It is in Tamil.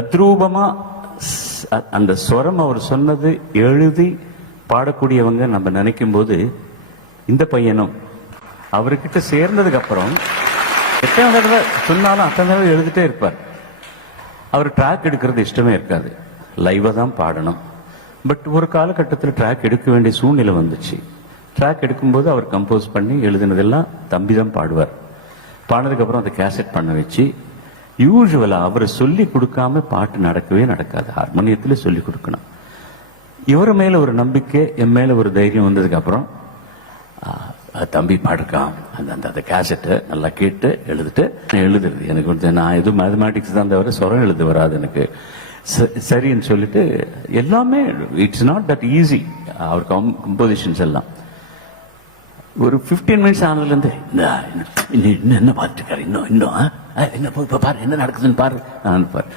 தத்ரூபமா அந்த ஸ்வரம் அவர் சொன்னது எழுதி பாடக்கூடியவங்க நம்ம நினைக்கும் போது, இந்த பையனும் அவர்கிட்ட சேர்ந்ததுக்கு அப்புறம் எத்தனை தடவை சொன்னாலும் அத்தனை தடவை எழுதிட்டே இருப்பார். அவர் ட்ராக் எடுக்கிறது இஷ்டமே இருக்காது, லைவா தான் பாடணும். பட் ஒரு காலகட்டத்தில் ட்ராக் எடுக்க வேண்டிய சூழ்நிலை வந்துச்சு. ட்ராக் எடுக்கும்போது அவர் கம்போஸ் பண்ணி எழுதினதெல்லாம் தம்பி தான் பாடுவார். பாடினதுக்கு அப்புறம் அதை கேசட் பண்ண வச்சு, யூஸ்வலா அவரை சொல்லி கொடுக்காம பாட்டு நடக்கவே நடக்காது. ஹார்மோனியத்துல சொல்லி கொடுக்கணும். இவர் மேல ஒரு நம்பிக்கை, என் மேல ஒரு தைரியம் வந்ததுக்கு அப்புறம் தம்பி பாடுக்கான் அந்த கேசட்டை நல்லா கேட்டு எழுதிட்டு எழுதுறது எனக்கு வந்து, நான் எதுவும் மேத்தமேட்டிக்ஸ் தான் தவிர சொரம் எழுத வராது எனக்கு. சரின்னு சொல்லிட்டு எல்லாமே இட்ஸ் நாட் தட் ஈஸி. அவர் கம்போசிஷன்ஸ் எல்லாம் ஒரு 15 மினிட்ஸ் ஆனதுலேருந்து இன்னும் என்ன பார்த்துக்காரு, இன்னும் என்ன பாரு என்ன நடக்குதுன்னு பாரு பாரு.